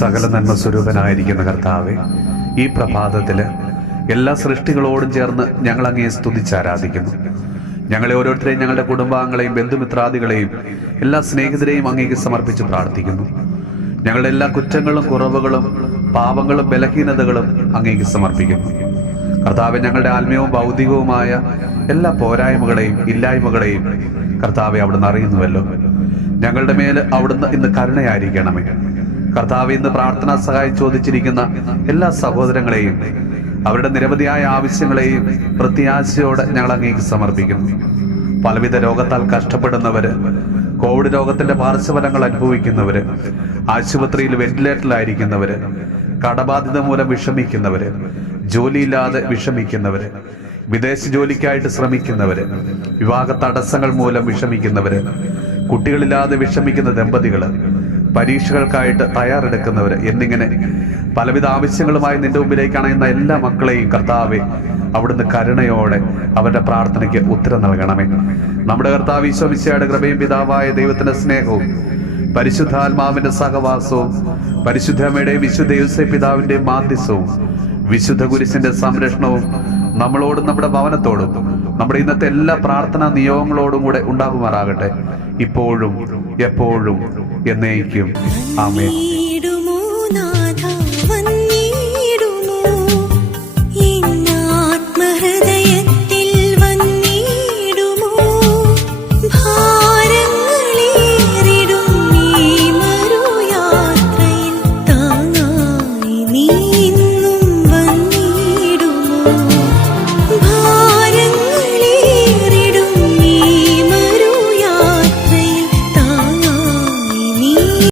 സകല നന്മ സ്വരൂപനായിരിക്കുന്ന കർത്താവെ, ഈ പ്രഭാതത്തിൽ എല്ലാ സൃഷ്ടികളോടും ചേർന്ന് ഞങ്ങൾ അങ്ങയെ സ്തുതിച്ചാരാധിക്കുന്നു. ഞങ്ങളെ ഓരോരുത്തരെയും, ഞങ്ങളുടെ കുടുംബാംഗങ്ങളെയും ബന്ധുമിത്രാദികളെയും എല്ലാ സ്നേഹിതരെയും അങ്ങേക്ക് സമർപ്പിച്ച് പ്രാർത്ഥിക്കുന്നു. ഞങ്ങളുടെ എല്ലാ കുറ്റങ്ങളും കുറവുകളും പാപങ്ങളും ബലഹീനതകളും അങ്ങേക്ക് സമർപ്പിക്കുന്നു. കർത്താവെ, ഞങ്ങളുടെ ആത്മീയവും ഭൗതികവുമായ എല്ലാ പോരായ്മകളെയും ഇല്ലായ്മകളെയും കർത്താവെ അവിടുന്ന് അറിയുന്നുവല്ലോ. ഞങ്ങളുടെ മേൽ അവിടുന്ന് ഇന്ന് കരുണയായിരിക്കണമേ. കർത്താവ്, ഇന്ന് പ്രാർത്ഥനാ സഹായം ചോദിച്ചിരിക്കുന്ന എല്ലാ സഹോദരങ്ങളെയും അവരുടെ നിരവധിയായ ആവശ്യങ്ങളെയും പ്രത്യാശയോടെ ഞങ്ങൾ അങ്ങേക്ക് സമർപ്പിക്കുന്നു. പലവിധ രോഗത്താൽ കഷ്ടപ്പെടുന്നവര്, കോവിഡ് രോഗത്തിന്റെ പാർശ്വഫലങ്ങൾ അനുഭവിക്കുന്നവര്, ആശുപത്രിയിൽ വെന്റിലേറ്ററിലായിരിക്കുന്നവര്, കടബാധിത മൂലം വിഷമിക്കുന്നവര്, ജോലിയില്ലാതെ വിഷമിക്കുന്നവര്, വിദേശ ജോലിക്കായിട്ട് ശ്രമിക്കുന്നവര്, വിവാഹ തടസ്സങ്ങൾ മൂലം വിഷമിക്കുന്നവര്, കുട്ടികളില്ലാതെ വിഷമിക്കുന്ന ദമ്പതികള്, പരീക്ഷകൾക്കായിട്ട് തയ്യാറെടുക്കുന്നവര് എന്നിങ്ങനെ പലവിധ ആവശ്യങ്ങളുമായി നിന്റെ മുമ്പിലേക്ക് അണയുന്ന എല്ലാ മക്കളെയും കർത്താവെ അവിടുന്ന് കരുണയോടെ അവരുടെ പ്രാർത്ഥനയ്ക്ക് ഉത്തരം നൽകണമേ. നമ്മുടെ കർത്താവ് ഈശോ മിശിഹായുടെ കൃപയും പിതാവായ ദൈവത്തിന്റെ സ്നേഹവും പരിശുദ്ധാത്മാവിന്റെ സഹവാസവും പരിശുദ്ധമ്മയുടെയും വിശുദ്ധ യോസേപ്പ് പിതാവിന്റെയും മാധ്യസ്ഥവും വിശുദ്ധ കുരിശിന്റെ സംരക്ഷണവും നമ്മളോടും നമ്മുടെ ഭവനത്തോടും നമ്മുടെ ഇന്നത്തെ എല്ലാ പ്രാർത്ഥനാ നിയോഗങ്ങളോടും കൂടെ ഉണ്ടാകുമാറാകട്ടെ, ഇപ്പോഴും എപ്പോഴും എന്നേക്കും. ആമേൻ.